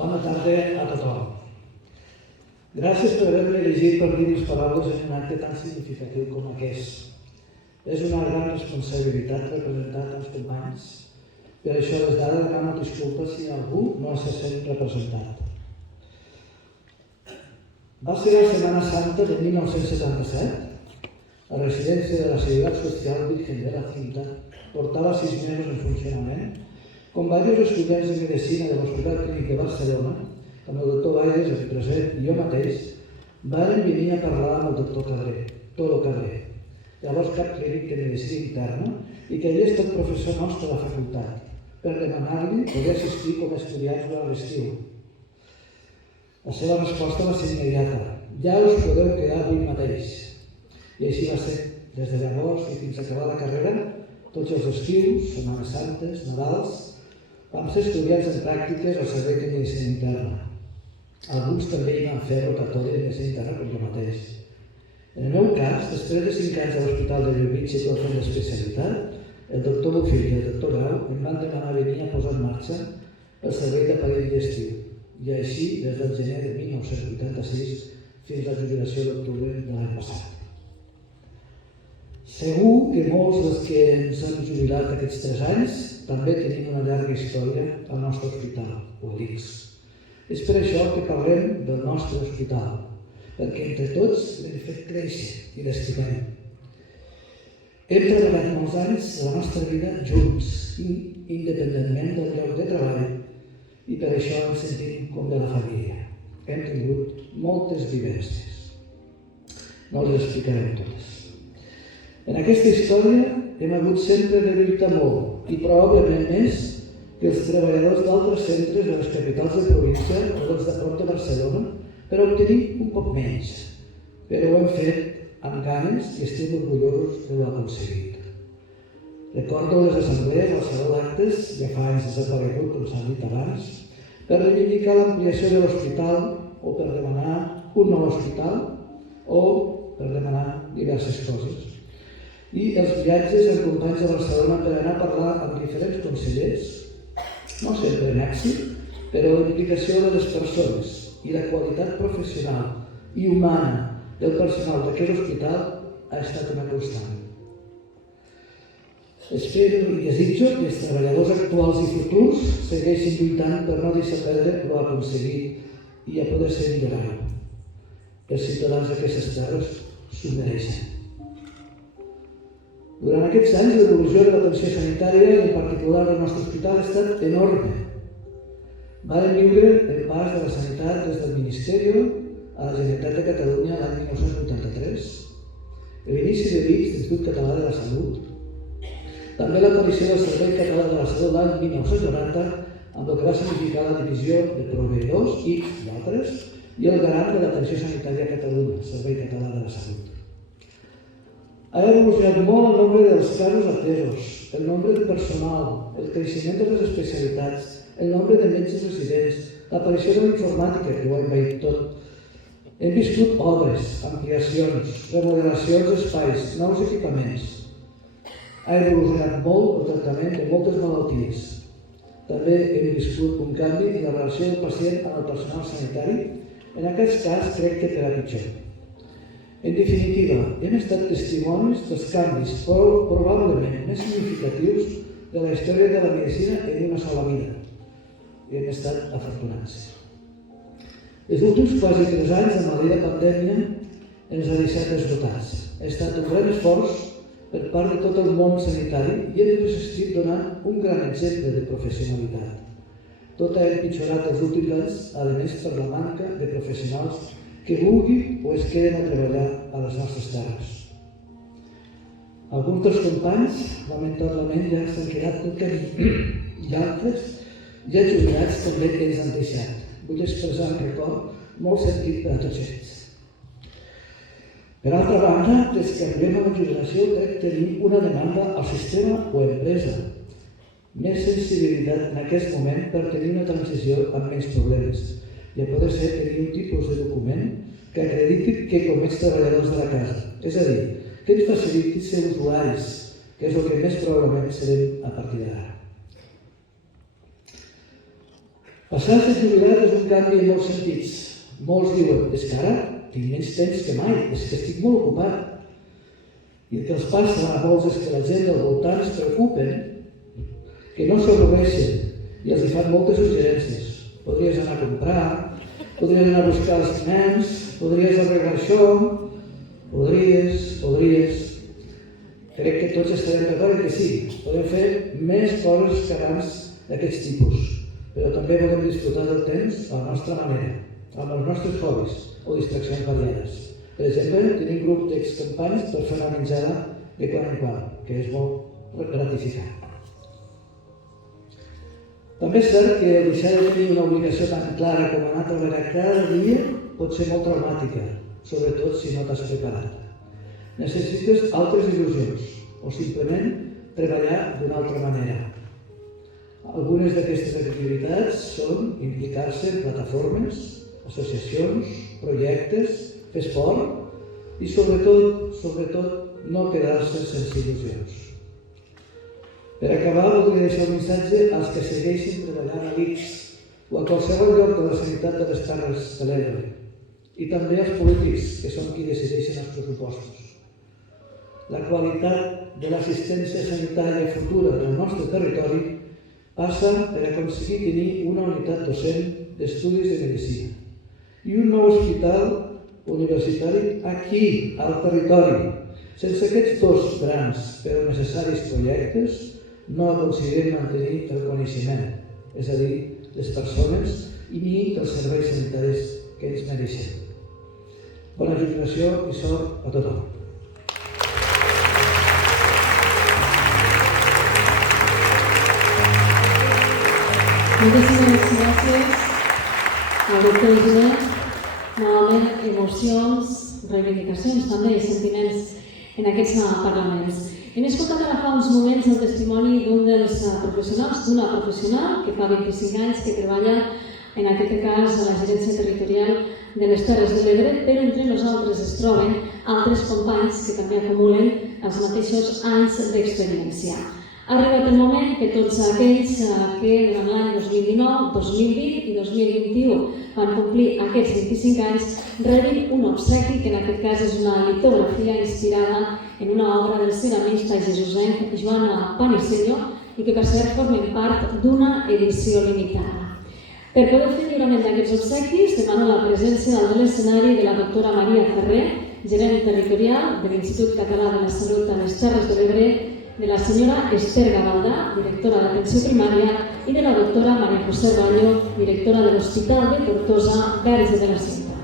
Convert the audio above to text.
Bona tarda a tothom. Gràcies per haver-me elegit per dir les paraules en un acte tan significatiu com aquest. És una gran responsabilitat representar tants companys. Per això des d'ara demano disculpes si algú no se sent representat. Va ser la Setmana Santa de 1977. La residència de la Seguridad Social Virgen de la Cinta portava 6 mesos en funcionament, com diversos estudiants de Medicina de l'Hospital Clínic de Barcelona, amb el doctor Valles, el present i jo mateix, varen venir a parlar amb el doctor Cabré, Tolo Cabré, llavors cap clínic de Medicina Interna i que havia estat professor nostre a la facultat, per demanar-li poder assistir com a estudiants durant l'estiu. La seva resposta va ser immediata: ja us podeu quedar avui mateix. I així va ser. Des de llavors i fins a acabar la carrera, tots els estius, Setmanes Santes, Nadals, vam ser estudiants en pràctiques al servei de Medicina Interna. Alguns també hi van fer rotatori de Medicina Interna com jo mateix. En el meu cas, després de 5 anys a l'Hospital de Bellvitge tot fent l'especialitat, el doctor Bufill i el doctor Grau em van demanar venir a posar en marxa el servei d'aparell digestiu, i així des del gener de 1986 fins a la jubilació d'octubre de l'any passat. Segur que molts dels que ens han jubilat aquests 3 anys també tenim una llarga història al nostre hospital, o l'ICS. És per això que parlem del nostre hospital, perquè entre tots l'hem fet créixer i l'estimem. Hem treballat molts anys de la nostra vida junts, independentment del lloc de treball, i per això ens sentim com de la família. Hem tingut moltes vivències. No les explicarem totes. En aquesta història hem hagut sempre de lluitar molt i probablement més que els treballadors d'altres centres de les capitals de província o dels de prop de Barcelona per obtenir un poc menys, però ho hem fet amb ganes i estem orgullosos de l'ho aconseguit. Recordo les assemblees al saló d'actes, ja fa anys desaparegut, com s'ha dit abans, per reivindicar l'ampliació de l'hospital o per demanar un nou hospital o per demanar diverses coses. I els viatges amb companys a Barcelona per anar a parlar amb diferents consellers, no sempre en èxit, però la implicació de les persones i la qualitat professional i humana del personal d'aquest hospital ha estat una constant. Espero i desitjo que els treballadors actuals i futurs segueixin lluitant per no deixar perdre l'ho aconseguit i a poder ser millorat. Els ciutadans d'aquestes terres s'ho mereixen. Durant aquests anys, l'evolució de l'atenció sanitària, i en particular del nostre hospital, ha estat enorme. Vàrem viure el pas de la sanitat des del Ministeri a la Generalitat de Catalunya l'any 1983, l'inici de l'ICS, l'Institut Català de la Salut, també l'aparició del Servei Català de la Salut l'any 1990, amb el que va significar la divisió de proveïdors, ICS i altres, i el garant de l'atenció sanitària a Catalunya, el Servei Català de la Salut. Ha evolucionat molt el nombre dels casos atesos, el nombre de personal, el creixement de les especialitats, el nombre de metges residents, l'aparició de la informàtica, que ho ha envaït tot. Hem viscut obres, ampliacions, remodelacions d'espais, nous equipaments. Ha evolucionat molt el tractament de moltes malalties. També hem viscut un canvi en la relació del pacient amb el personal sanitari, en aquest cas crec que per a pitjor. En definitiva, hem estat testimonis dels canvis probablement més significatius de la història de la medicina en una sola vida. I hem estat afortunats. Els últims quasi 3 anys amb la llei de pandèmia ens ha deixat esgotats. Ha estat un gran esforç per part de tot el món sanitari i hem resistit donant un gran exemple de professionalitat. Tot ha empitjorat els últims anys, a més per la manca de professionals que vulguin o es queden a treballar a les nostres terres. Alguns dels companys, lamentablement, ja s'han quedat pel camí i altres, ja jubilats, també ens han deixat. Vull expressar un record molt sentit per a tots ells. Per altra banda, des que arribem a la jubilació, crec que tenim una demanda al sistema o empresa. Més sensibilitat en aquest moment per tenir una transició amb menys problemes. I a poder ser tenir un tipus de document que acrediti que com ets treballadors de la casa. És a dir, que ens faciliti ser usuaris, que és el que més probablement serem a partir d'ara. Passar-se jubilat és un canvi en molts sentits. Molts diuen, és que ara tinc menys temps que mai, és que estic molt ocupat. I el que els passa a molts és que la gent del voltant es preocupen, que no s'avorreixen i els fan moltes suggerències. Podries anar a comprar, podries anar a buscar els nens, podries arreglar això, podries... Crec que tots estarem d'acord que sí, podem fer més coses que abans d'aquests tipus, però també podem disfrutar del temps a la nostra manera, amb els nostres hobbies o distraccions variades. Per exemple, tenim grup d'excompanys per fer una menjada de quan en quan, que és molt gratificant. També és cert que deixar de tenir una obligació tan clara com anar a treballar cada dia pot ser molt traumàtica, sobretot si no t'has preparat. Necessites altres il·lusions o simplement treballar d'una altra manera. Algunes d'aquestes activitats són implicar-se en plataformes, associacions, projectes, fer esport i sobretot no quedar-se sense il·lusions. Per acabar, voldria deixar un missatge als que segueixin treballant a l'ICS o a qualsevol lloc de la sanitat de les Terres de l'Ebre i també als polítics, que són qui decideixen els pressupostos. La qualitat de l'assistència sanitària futura del nostre territori passa per aconseguir tenir una unitat docent d'estudis de medicina i un nou hospital universitari aquí, al territori. Sense aquests dos grans però necessaris projectes no aconseguirem mantenir el coneixement, és a dir, les persones i ni els serveis sanitaris que ens mereixem. Bona jubilació i sort a tothom. Moltíssimes gràcies al doctor Giner. Novament, emocions, reivindicacions també i sentiments en aquests parlaments. Hem escoltat ara fa uns moments el testimoni d'un dels professionals, d'una professional que fa 25 anys que treballa, en aquest cas, a la gerència territorial de les Terres de l'Ebre, però entre nosaltres es troben altres companys que també acumulen els mateixos anys d'experiència. Ha arribat el moment que tots aquells que durant l'any 2019, 2020 i 2021 van complir aquests 25 anys rebin un obsequi que en aquest cas és una litografia inspirada en una obra del ceramista jesusenc Joan Panisello i que per cert formen part d'una edició limitada. Per poder fer lliurament d'aquests obsequis demano la presència de l'escenari de la doctora Maria Ferrer, gerent territorial de l'Institut Català de la Salut a les Terres de l'Ebre, de la senyora Esther Gavaldà, directora d'atenció primària, i de la doctora María José Baño, directora de l'Hospital de Tortosa, Verge de la Cinta.